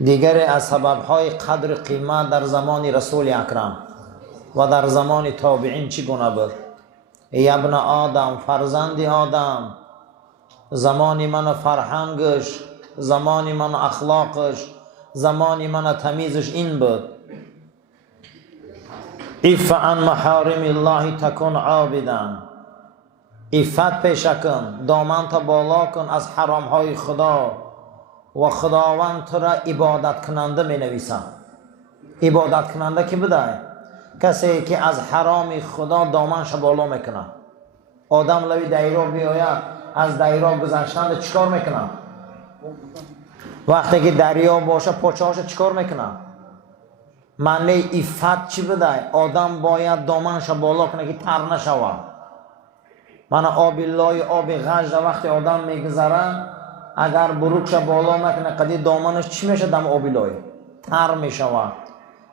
دیگر از سببهای قدر قیمت در زمان رسول اکرم و در زمان تابعین چی گونه بود؟ ای ابن آدم، فرزند آدم، زمان من فرهنگش، زمان من اخلاقش، زمان من تمیزش این بود: عف عن محارم الله تکن عابدا. عفت پیشه کن، دامن تا بالا کن از حرام های خدا و خداوند تو را عبادت کننده می نویسم. عبادت کننده کی بوده؟ کسی که از حرام خدا دامنش بالا میکنه. آدم لوی دایره بیاید، از دایره گذشتن چیکار میکنه؟ وقتی که دریا باشه پاچه‌اش چیکار میکنه؟ معنی عفت چی بوده؟ آدم باید دامنش بالا کنه که تر نشود. من آب لای آب غژ وقتی آدم میگذره اگر بروکش بالا نکنه قدی دامنش چی میشه؟ دم آب لای تر میشود.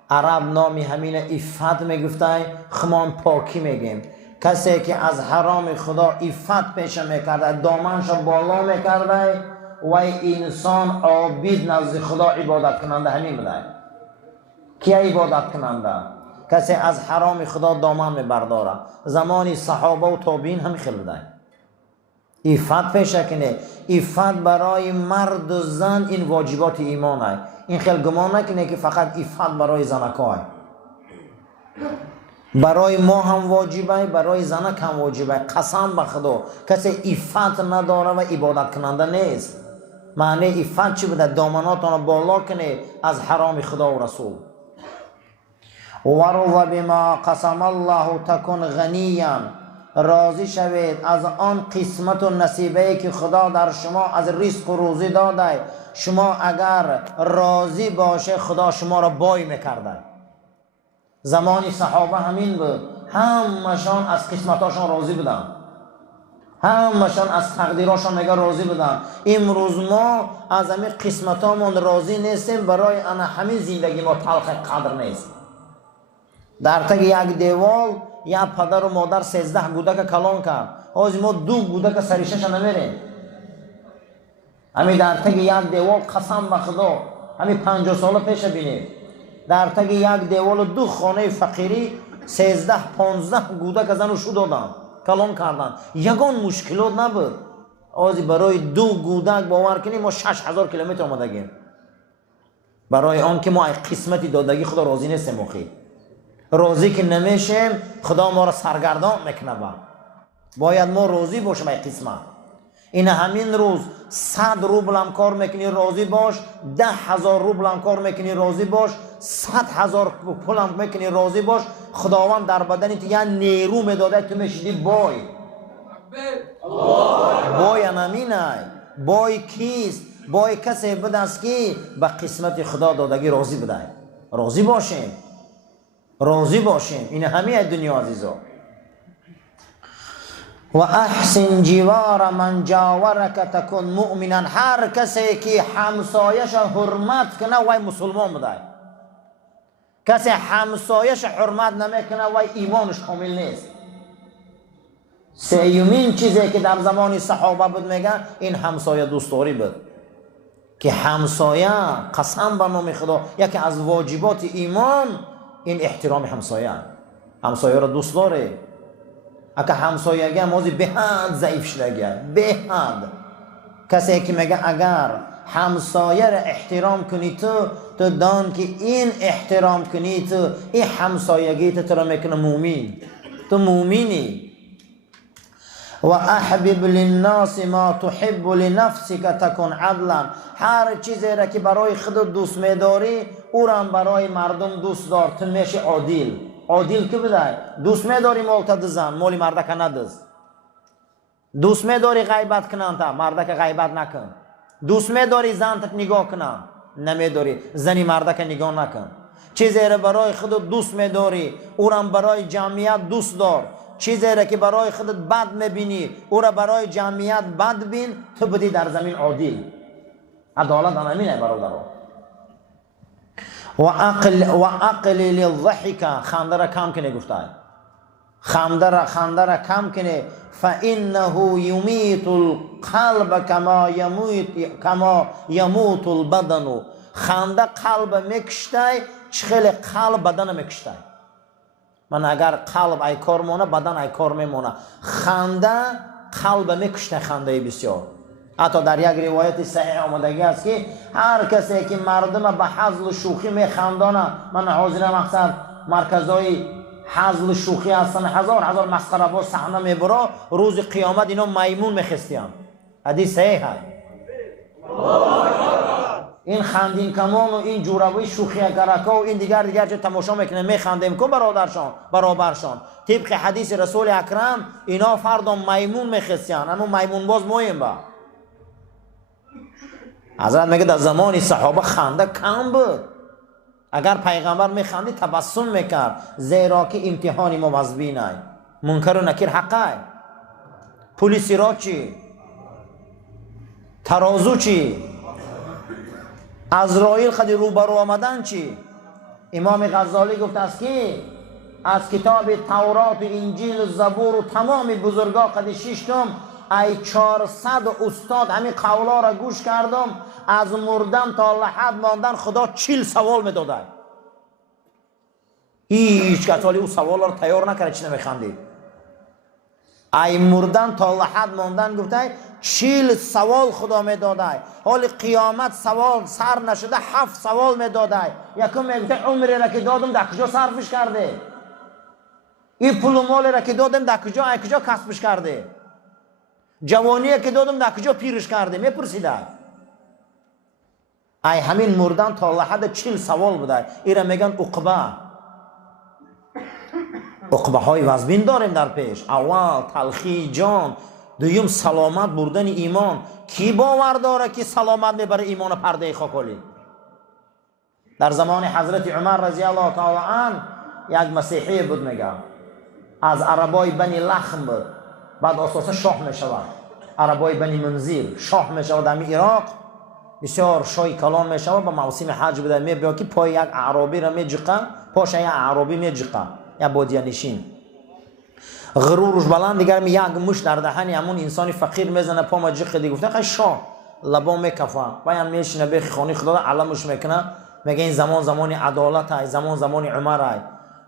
عرب نامی همین عفت میگفته، خمان پاکی میگیم. کسی که از حرام خدا عفت پیشه میکرده، دامنش بالا میکرده و انسان عابد نزد خدا عبادت کننده همین بوده. کی عبادت کننده؟ کسی از حرام خدا دامن میبرداره. زمان صحابه و تابعین هم خیلی بوده. عفت پیشه کنه. عفت برای مرد و زن این واجبات ایمان است. این خیلی گمان نکنه که فقط عفت برای زنکا است. برای ما هم واجبه، برای زنک هم واجبه. قسم به خدا کسی عفت نداره و عبادت کننده نیست. معنی عفت چی بوده؟ دامناتون بالا کنه از حرام خدا و رسول. ورض بما قسم الله تکن غنیا. راضی شوید از آن قسمت و نصیبه که خدا در شما از رزق و روزی داده. شما اگر راضی باشه خدا شما را بای میکرده. زمانی صحابه همین بود، همشان از قسمتاشان راضی بودن، همشان از تقدیراشان نگه راضی بودن. امروز ما از همین قسمتامون راضی نیستیم، برای انا همین زندگی ما تلخ قدر نیست. در تک یک دیوال یا پدر و مادر 13 گودک کلان کرد، از ما 2 گودک سریشش نمیریم. همین در تک یک دیوال قسم به خدا همین 50 سال پیش بینید، در تک یک دیوال و 2 خانه فقیری 13-15 گودک از آنو شو دادن، کلان کردن. یگان مشکلات نبود. آزی برای 2 گودک باور کنیم ما 6000 کیلومتر آمدگیم. برای آن که ما قسمتی دادگی خدا راضی نیستیم. مخی راضی که نمیشیم خدا ما را سرگردان میکنه. باید ما راضی باشیم ای قسمت. این همین روز 100 روبل هم کار میکنی راضی باش، 10,000 روبل هم کار میکنی راضی باش، 100,000 پول هم میکنی راضی باش. خداوند در بدنت یه نیرو میداده تو میشیدی بای. بای همینه. بای کیست؟ بای کسی بود است که به قسمت خدا دادگی راضی بوده. راضی باشیم، راضی باشیم. این همه دنیا عزیزا. و احسن جوار من جاورک تکن مؤمنا. هر کسی که همسایش حرمت کنه وای مسلمان بوده. کسی همسایش حرمت نمیکنه وای ایمانش کامل نیست. سیومین چیزی که در زمان صحابه بود میگن این همسایه دوستداری بود. که همسایه قسم به نام خدا یکی از واجبات ایمان این احترام همسایه. همسایه را دوست داره. اگه همسایه موضوع به حد ضعیف شده، به حد. کسی که میگه اگر همسایه را احترام کنی تو دان که این احترام کنی تو این همسایگی تو را میکنه مومن. تو مومنی. و احبب للناس ما تحب لنفسك تکن عدلا. هر چیزی را که برای خودت دوست میداری او را برای مردم دوست دار، تو میشی عادل. عادل که بده؟ دوست میداری مالت دزن، مالی مردک ندز. دوست میداری غیبت کنن تا مردک غیبت نکن. دوست میداری زنت نگاه کنن، نمیداری زنی مردک نگاه نکن. چیزی را برای خودت دوست میداری او را برای جمعیت دوست دار. چیزی را که برای خودت بد میبینی او را برای جمعیت بد بین. تو بدی در زمین عادل. عدالت همینه برادران. و عقل للضحک. خنده را کم کنه گفته. خنده را کم کنه. فانه یمیت القلب کما یموت البدن. خنده قلب میکشته، خیلی قلب بدن میکشته. من اگر قلب ای کار مونه بدن ای کار میمونه. خنده قلب میکشته، خنده بسیار. حتی در یک روایت صحیح آمدگی است که هر کسی که مردم به حزل و شوخی میخندانه، من حاضر مقصد مرکزهای حزل و شوخی هستن، هزار مسخره باز صحنه میبره، روز قیامت اینا میمون میخستیان. حدیث صحیح هست. این خندین کمان و این جورابی شوخی کرکا و این دیگر چه تماشا میکنه میخندیم کو برابرشان طبق حدیث رسول اکرم اینا فردا میمون میخستیان. اما میمون باز مهم با حضرت میگه در زمان صحابه خنده کم بود. اگر پیغمبر میخندی تبسم میکرد، زیرا که امتحانی ما وزبینای منکر و نکیر حقای. پلیسی را چی؟ ترازو چی؟ عزرائیل خدی روبرو آمدن چی؟ امام غزالی گفت است که از کتاب تورات و انجیل و زبور و تمام بزرگا قد ششتم ای 400 استاد همین قولا را گوش کردم، از مردن تا لحد ماندن خدا 40 سوال میداده. هیچ کس ولی او سوال را تیار نکرده چی نمیخندید. ای مردن تا لحد ماندن گفته 40 سوال خدا میداده. حال قیامت سوال سر نشده 7 سوال میداده. یکم میگه عمری را که دادم در کجا صرفش کرده؟ این پول و مال را که دادم در کجا کسبش کرده؟ جوانی که دادم در کجا پیرش کرده؟ میپرسیده. ای همین مردن تا لحد 40 سوال بوده. ایرا میگن عقبه های وزبین داریم در پیش. اول تلخی جان، دویم سلامت بردن ایمان. کی باور داره که سلامت میبره ایمان پرده خاکالی؟ در زمان حضرت عمر رضی الله تعالی عنه یک مسیحی بود، میگه از عربای بنی لخم بود، بعد اساسا شاه میشود. عربای بنی منذیر شاه میشود در عراق، بسیار شای کلان میشود. با موسم حج بوده، میبیا که پای یک اعرابی را میجقه، پاش یک اعرابی میجقه، یا بادیه نشین. غرورش بلند دیگر یک مش در دهن همون انسان فقیر میزنه، پا ما جقه دیگه. گفته خیلی شاه لبا میکفه و هم میشینه به خانه خدا علمش میکنه، میگه این زمان عدالت های، زمان عمر های.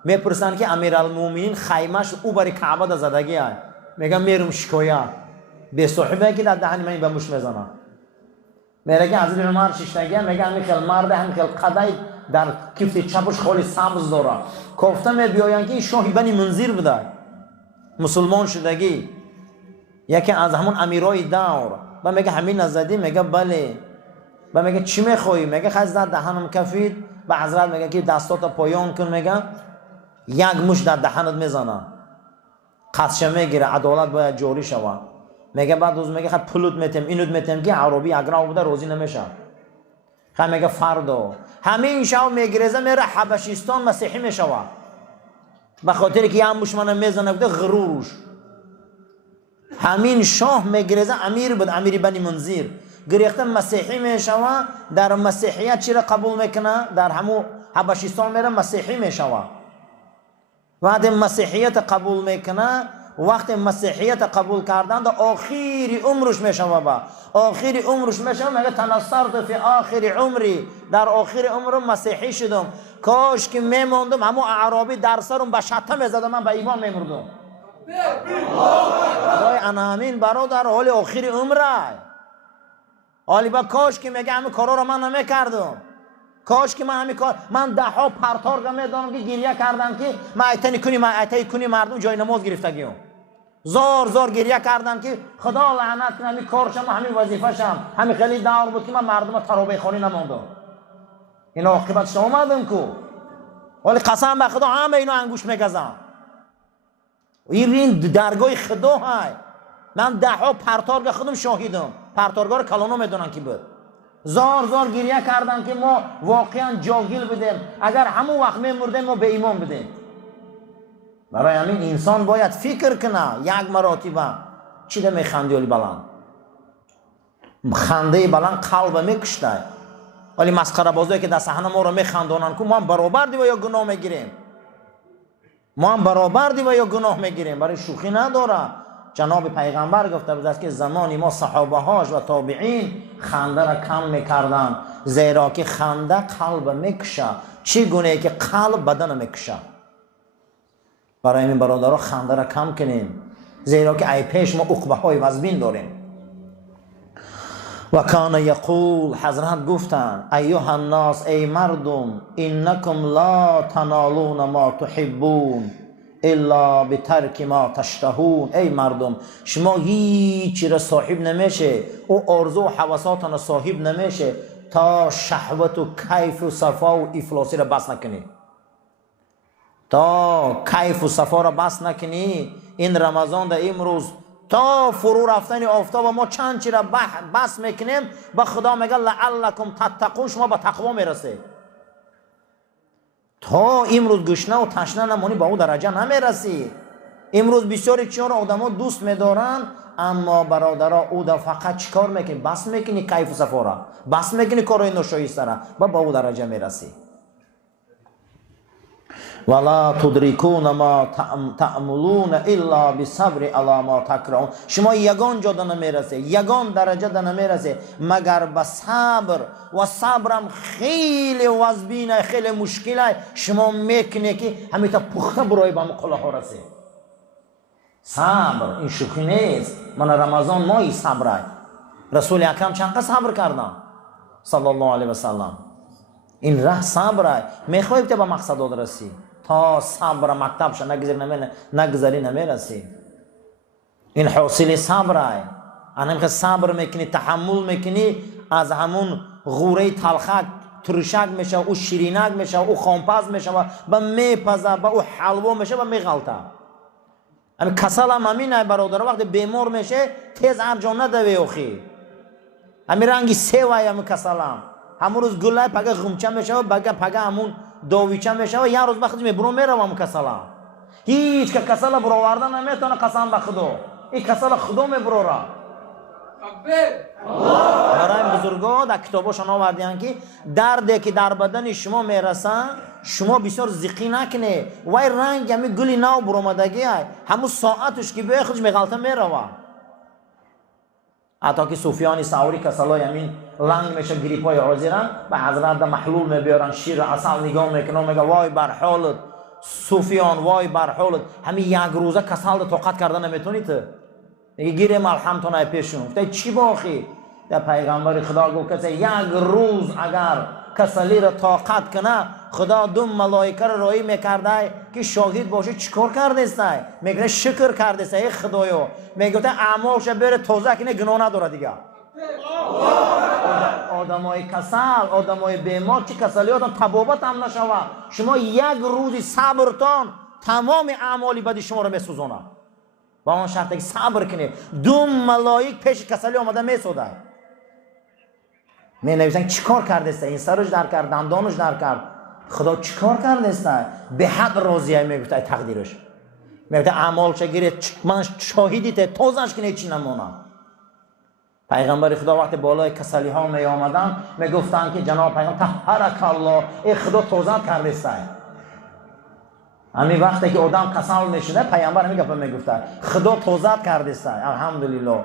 میپرسن که امیرالمومنین خیمش او بر کعبه ده زدگی های. میگه میرم شکایت به صاحبه که در دهن من به مش میزنه. میگه حضرت عمر ششتگی، میگه همین خیلی مرد، همین خیلی قدای در کفت چپش خالی سبز داره. گفته میبیاین که این شاه بنی منذیر بوده، مسلمان شدگی، یکی از همون امیرای دور. و میگه همین نزدی؟ میگه بله. و میگه چی میخوایی؟ میگه حضرت دهنم کفید. و حضرت میگه که دستات پایان کن، میگه یک مش در دهنت میزنه، قدشه میگیره، عدالت باید جاری شود. میگه بعد روز میگه خب پلوت میتم اینود میتم که عربی اگرا بوده روزی نمیشه. خب میگه فردا همین شو میگریزه میره حبشستان مسیحی میشوه، به خاطر که هم مشمن میزنه بوده غرورش. همین شاه میگریزه امیر بود، امیر بنی منذیر، گریخته مسیحی میشوه. در مسیحیت چی را قبول میکنه؟ در همون حبشستان میره مسیحی میشوه. وقتی مسیحیت قبول میکنه، وقتی مسیحیت قبول کردن در آخری عمرش میشوه. با آخری عمرش میشوه میگه تنصرت فی آخری عمری، در آخر عمرم مسیحی شدم، کاش که میموندم همون اعرابی در سرم به شطه میزدم، من به ایمان میمردم. خدای انامین برادر حال آخری عمره. حالی با کاش که میگه همین کارا رو من نمیکردم، کاش که من همین کار، من ده ها پرتارگا میدانم که گریه کردن که من ایتای کنی مردم جای نماز گرفتگیم، زار گریه کردن که خدا لعنت کنه همین کارشم، همین وظیفه‌شم، همین خیلی دور بود که من مردم ترابه خانی نماندم. این عاقبتش اومدم کو. ولی قسم به خدا همه اینا انگوش میگزن. این درگاه خدا های. من ده ها پرتارگا خودم شاهیدم، پرتارگا رو کلانو میدونن کی بود. زار گریه کردن که ما واقعا جاهل بودیم، اگر همون وقت میمردیم ما به ایمان بدیم. برای همین انسان باید فکر کنه یک مراتبه چی ده میخندی ولی بلند خنده بلند قلب میکشته. ولی مسخره بازایی که در صحنه ما رو میخندانن که ما هم برابر دی و یا گناه میگیریم، ما هم برابر دی و یا گناه میگیریم. برای شوخی نداره. جناب پیغمبر گفته بود که زمانی ما صحابه هاش و تابعین خنده را کم میکردن، زیرا که خنده قلب میکشه. چگونه که قلب بدن میکشه. برای این برادرها خنده را کم کنیم، زیرا که ای پیش ما عقبه های وزبین داریم. و کان یقول، حضرت گفتن ایها الناس، ای مردم، انکم لا تنالون ما تحبون الا بترک ما تشتهون. ای مردم، شما هیچی را صاحب نمیشه، او آرزو و حواساتان صاحب نمیشه تا شهوت و کیف و صفا و افلاسی را بس نکنی. تا کیف و صفا را بس نکنی. این رمضان در امروز تا فرو رفتن آفتاب ما چند چی را بس میکنیم، با خدا میگه لعلکم تتقون، شما با تقوا میرسه. تا امروز گشنه و تشنه نمونی با او درجه نمیرسی. امروز بسیاری چیان را آدم ها دوست میدارن، اما برادرها او دا فقط چیکار میکنی؟ بس میکنی کیف و صفا را، بس میکنی کارهای ناشایسته را، با او درجه میرسی. ولا تدركون ما تعملون الا بصبر على ما تکرهون. شما یگان جا نمیرسه، یگان درجه نمیرسه مگر به صبر، و صبرم خیلی وزبینه، خیلی مشکله. شما میکنه که همین تا پخته برای به مقاله ها رسه. صبر این شوخی نیست. من رمضان ماهی صبره. رسول اکرم چند صبر کردن صلی الله علیه و سلم. این راه صبره. میخواید که به مقصد رسی، تا صبر مکتب شد نگذری نمیرسی. این حاصل صبره. انم که صبر میکنی، تحمل میکنی، از همون غوره تلخک ترشک میشه، او شیرینک میشه، او خامپز میشه و به میپزه، به او حلوا میشه و میغلطه. همین کسل هم همینه برادر، وقتی بیمار میشه تیز ارجان ندوی اخی. همین رنگی سیوه همین کسل هم. همون روز گله پگه غمچه میشه و پگه همون داویچه میشه و یه روز وقتی میبرو میره همون کسل هم. هیچ که کسل برو آوردن نمیتونه، قسم به خدا. این کسل خدا میبرو را. برای بزرگا در کتاباشون آوردن که دردی که در بدن شما میرسه، شما بسیار زیقی نکنه. وای رنگ همین گلی نو برآمدگی همون ساعتش که به خودش میغلطه میره. حتی که صوفیان ثوری کسلای همین لنگ میشه گریپای حاضرن به حضرت محلول میبیارن، شیر عسل نگاه میکنن، میگه وای بر حالت صوفیان، وای بر حالت. همین یک روزه کسل طاقت کردن نمیتونید. میگه گیره ملحم تو نه پیشون. گفته چی باخی؟ در پیغمبر خدا گفت که یک روز اگر کسلی را طاقت کنه، خدا دو ملائکه را راهی میکرده که شاهد باشه چیکار کرده است. میگه شکر کرده است ای خدایا. میگه اعمالش بره تازه کنه، گناه نداره دیگه. آدمای کسل، آدمای بیمار چه کسلیاتون تبابت هم نشوه. شما یک روزی صبرتان تمام اعمالی بدی شما را میسوزونه. با اون شرطی که صبر کنید. دو ملائک پیش کسلی آمده میسوده. می نویسن چیکار کرده است؟ این سرش در کرد، دندانش در کرد. خدا چیکار کرده است؟ به حق راضیه. میگفت تقدیرش. میگفت اعمال چگیره، من شاهدیت تازهش کنه چی نمونه. پیغمبر خدا وقتی بالای کسلی ها می آمدن میگفتن که جناب پیغمبر طهرک الله، ای خدا تازه کرده است. همین وقتی که آدم کسل میشده پیغمبر میگفت خدا تازه کرده است. الحمدلله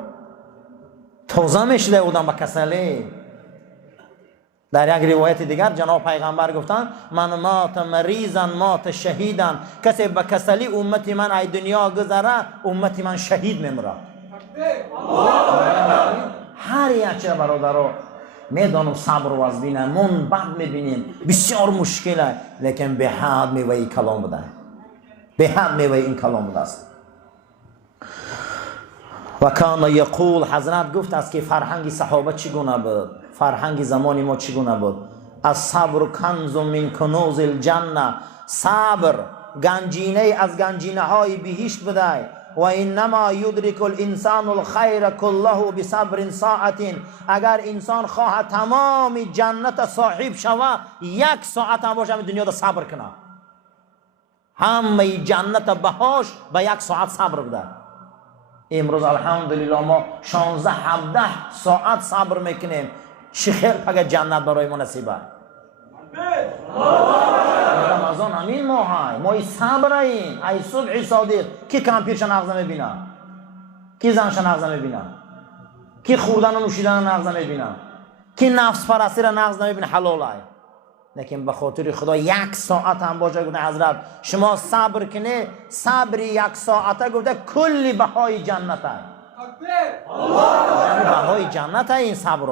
تازه میشده آدم با کسلی. در یک روایت دیگر جناب پیغمبر گفتن من مات مریضا مات شهیدا. کسی به کسلی امتی من ای دنیا گذره، امتی من شهید میمره. هر یک چه برادرها میدانم صبر و از بینن من بعد میبینیم بسیار مشکله، لیکن به حد میوه این کلام بوده، به حد میوه این کلام بوده است. و کان یقول، حضرت گفت است که فرهنگ صحابه چگونه بود، فرهنگ زمانی ما چگونه بود. الصبر کنز من کنوز الجنه. صبر گنجینه از گنجینه های بهشت بوده. و انما یدرک الانسان الخیر کله بصبر ساعت. اگر انسان خواه تمام جنت صاحب شوه، یک ساعت هم باشه دنیا دا صبر کنه. همه جنت بهاش به یک ساعت صبر بوده. امروز الحمدلله ما 16 17 ساعت صبر میکنیم. چه خیر پگه جنت برای ما نصیبه. رمضان همین ماه های ماهی صبر این ای صبح صادق کی کم پیرش نغزه میبینه. کی زنش نقض میبینه؟ کی خوردن و نوشیدن نقض میبینه؟ کی نفس پرستی را نقض نمیبینه؟ حلال ای. لیکن به خاطر خدا 1 ساعت هم باشه گفته حضرت شما صبر کنه، صبر 1 ساعته گفته کلی بهای جنت ای. بهای جنت ای این صبر.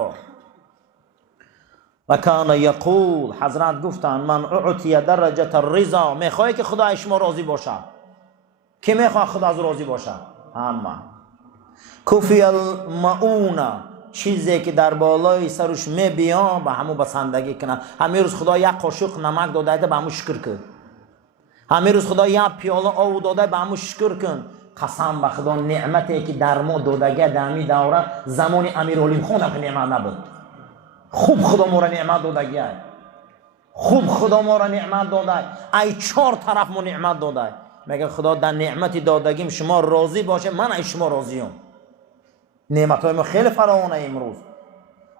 و کان یقول، حضرت گفتن من اعطی درجه الرضا، میخوای که خدا شما راضی باشه؟ کی میخواد خدا از راضی باشه؟ همه. کفی المعونه، چیزی که در بالای سرش میبیان به همون بسندگی کنه. همین روز خدا 1 قاشق نمک داده به همون شکر کن. همین روز خدا 1 پیاله آب داده به همون شکر کن. قسم به خدا نعمتی که در ما دادگی دمی دوره زمان امیرالمومنین خون که نعمت نبود. خوب خدا ما را نعمت دادگی، خوب خدا ما را نعمت داده، ای 4 طرف ما نعمت داده. مگر خدا در نعمتی دادگیم شما راضی باشه؟ من ای شما راضیم. نعمتهای ما خیلی فراوانه امروز.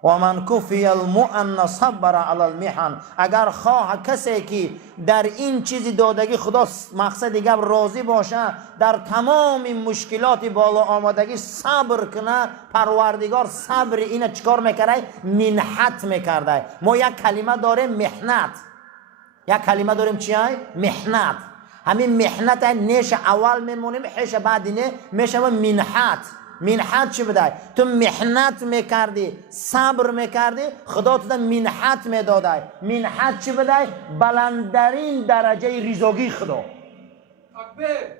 و من کفی المؤن صبر علی المحن، اگر خواه کسی که در این چیزی دادگی خدا مقصد دیگه راضی باشه، در تمام مشکلات بالا آمدگی صبر کنه، پروردگار صبر اینه چکار میکرده؟ منحت میکرده. ما یک کلمه داریم محنت، یک کلمه داریم چی های؟ محنت. همین محنت نیش اول میمونیم، حش بعد نه میشه منحت. منحت چی بده؟ تو محنت میکردی، صبر میکردی، خدا تو منحت میداده. منحت چی بده؟ بلندترین درجه رضاگی خدا.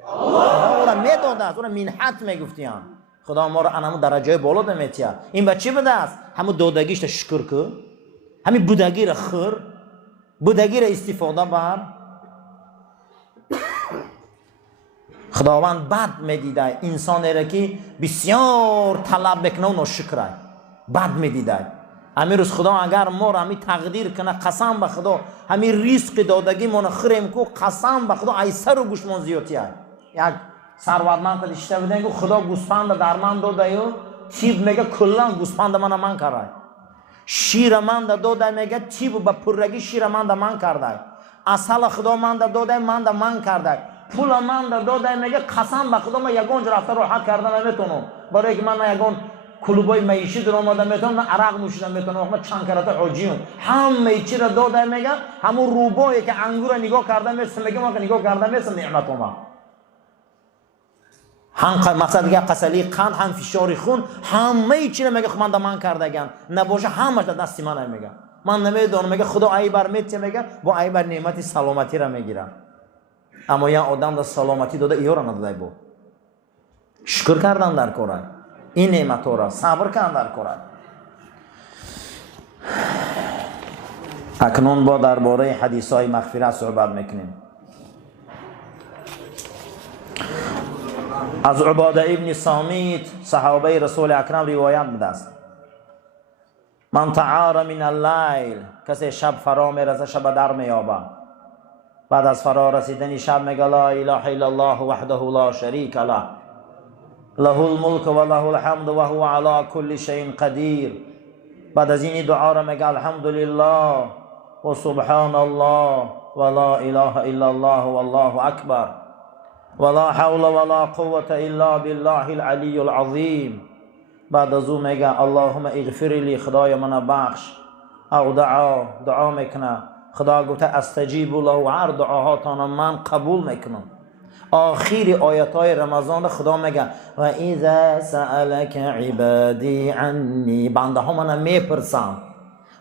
خدا را میداده، تو را منحت میگفتیم. خدا ما را همون درجه بالا دمیتیه. این به چی بده است؟ همون دادگیش را شکر کن، همین بودگی را خور، بودگی را استفاده بر. خداوند بد میدیده انسانی را که بسیار طلب بکنه و ناشکره، بد میدیده. همین روز خدا اگر ما را همین تقدیر کنه، قسم به خدا همین رزق دادگی ما خوریم کو، قسم به خدا ای سر و گوشمان زیادیه. یک ثروتمند تا داشته بودن که خدا گوسفند در من داده و تیب میگه کلا گوسفند من کرده، شیر من داده میگه تیب به پرگی شیر من کرده، اصل خدا من داده من کرده، پول من داده میگه قسم به خدا من یگان رفته راحت کردن نمیتونم، برای که من یگان کلوبای معیشی در آمدن میتونم، من عرق نوشیدن میتونم، من چند کرات حاجیم، همه چی را داده میگه. همون روبایی که انگور نگاه کرده میسم میگه ما که نگاه کرده میسم نعمت ما. هم مقصد دیگه قسلی قند، هم فشار خون، همه چی را میگه من کردگان نباشه همش دست من میگه. من نمیدونم میگه خدا ای بر میت میگه با ای بر نعمت سلامتی را میگیره. اما یا آدم در سلامتی داده ایو را نداده، با شکر کردن در کاره این نعمت ها را، صبر کردن در کاره. اکنون با درباره حدیث های مغفرت صحبت میکنیم. از عباده ابن صامت صحابه رسول اکرم روایت بوده است: من تعار من اللیل، کسی شب فرا میرسه، شب در میابه، بعد از فرا رسیدن شب میگه لا اله الا الله وحده لا شریک له له الملک و له الحمد و هو علی کل شیء قدیر. بعد از این دعا را میگه الحمدلله و سبحان الله و لا اله الا الله والله اکبر ولا حول ولا قوة الا بالله العلی العظیم. بعد از او میگه اللهم اغفر لی، خدای من بخش. او دعا میکنه، خدا گفته استجیب له، هر دعاهاتان من قبول میکنم. آخری آیات های رمضان خدا میگه و اذا سألك عبادی عنی، بنده ها من میپرسن،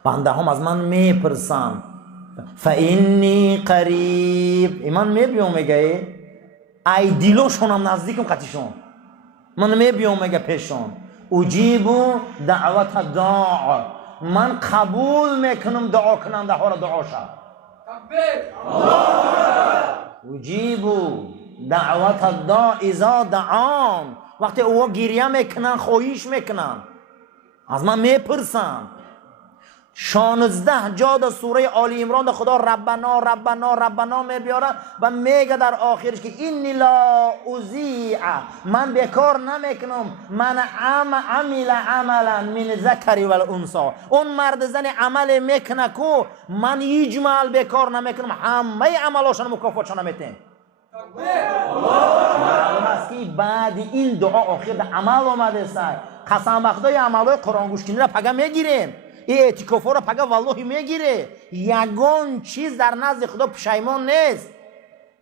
بنده هم از من میپرسن، فانی قریب، ایمان میبیام میگه ای دیلوشون هم نزدیکم قطیشون، من میبیام میگه پیشون، اجیبو دعوت الداع، من قبول میکنم دعا کننده ها را دعاشا. اجیبو دعوت الداع اذا دعان، وقتی او گریه میکنن، خواهش میکنن، از من میپرسن. 16 جا در سوره آل عمران خدا ربنا ربنا ربنا میبیاره و میگه در آخرش که اینی لا اضیع، من بیکار نمیکنم، من عمل عملا من ذکر و الانثى، اون مرد زن عمل میکنه کو من هیچ عمل بیکار نمیکنم، همه عملاشون مکافاتشون میتیم. معلوم است است که بعد این دعا آخر در عمل آمده است. قسم وقتای عملای قرآن گوش کنی را پگه میگیریم، این اعتکافا را پگه والله میگیره. یگان چیز در نزد خدا پشیمان نیست.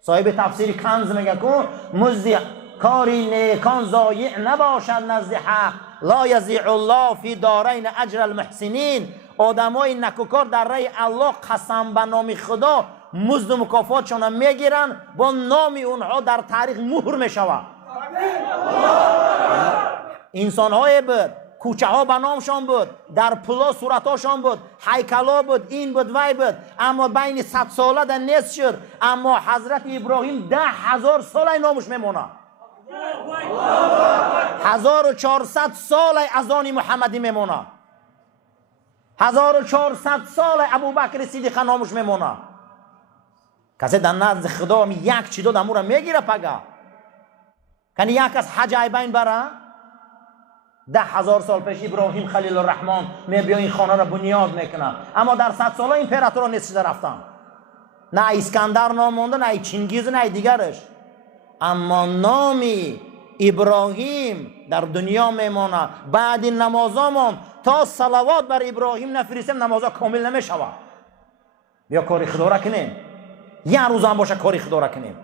صاحب تفسیر کنز میگه که مزدی کاری نیکان ضایع نباشد نزد حق، لا یضیع الله فی دارین اجر المحسنین. آدمای نکوکار در راه الله قسم به نام خدا مزد و مکافاتشون میگیرن، با نام اونها در تاریخ مهر میشود. انسان‌های بود، کوچه ها به نامشان بود، در پلا صورتاشان بود، هیکلا بود، این بود وی بود، اما بین 100 ساله در نیست شد. اما حضرت ابراهیم 10,000 ساله نامش میمونه، 1400 ساله از آن محمدی میمونه، 1400 ساله ابوبکر صدیق نامش میمونه. کسی در نزد خدا یک چی دو امور میگیره پگه؟ کنی یک از حج بین بره 10,000 سال پیش ابراهیم خلیل الرحمن میبیا این خانه را بنیاد میکنه، اما در 100 ساله امپراتورا نیست رفتن، نه اسکندر نام مونده، نه چنگیز، نه دیگرش، اما نامی ابراهیم در دنیا میمونه. بعد این نمازامون تا صلوات بر ابراهیم نفرستیم نمازا کامل نمیشود. بیا کاری خدا را کنیم، یک روز هم باشه کاری خدا را کنیم.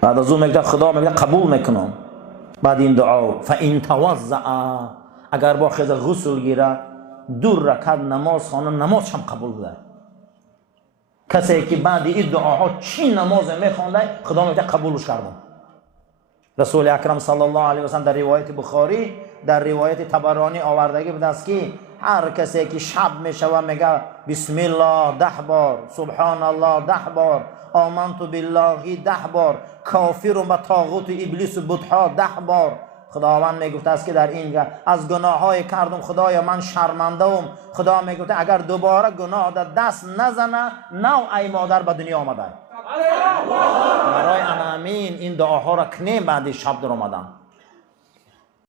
بعد از اون میگه خدا میگه قبول میکنم. بعد این دعا فان توضع، اگر با خیز غسل گیره 2 رکعت نماز خانه نماز هم قبول بوده. کسی که بعد این دعاها چی نماز میخونده خدا میگه قبولش کردم. رسول اکرم صلی الله علیه و سلم در روایت بخاری در روایت طبرانی آوردگی بوده است که هر کسی که شب میشوه میگه بسم الله 10 بار، سبحان الله 10 بار، آمنت بالله 10 بار، کافر و طاغوت و ابلیس و بت‌ها 10 بار. خداوند میگفته است که در این از گناههای کردم خدایا من شرمنده ام. خدا میگفته اگر دوباره گناه در دست نزنه نو ای مادر به دنیا آمده. برای همین این دعاها را کنیم بعد شب در آمدن.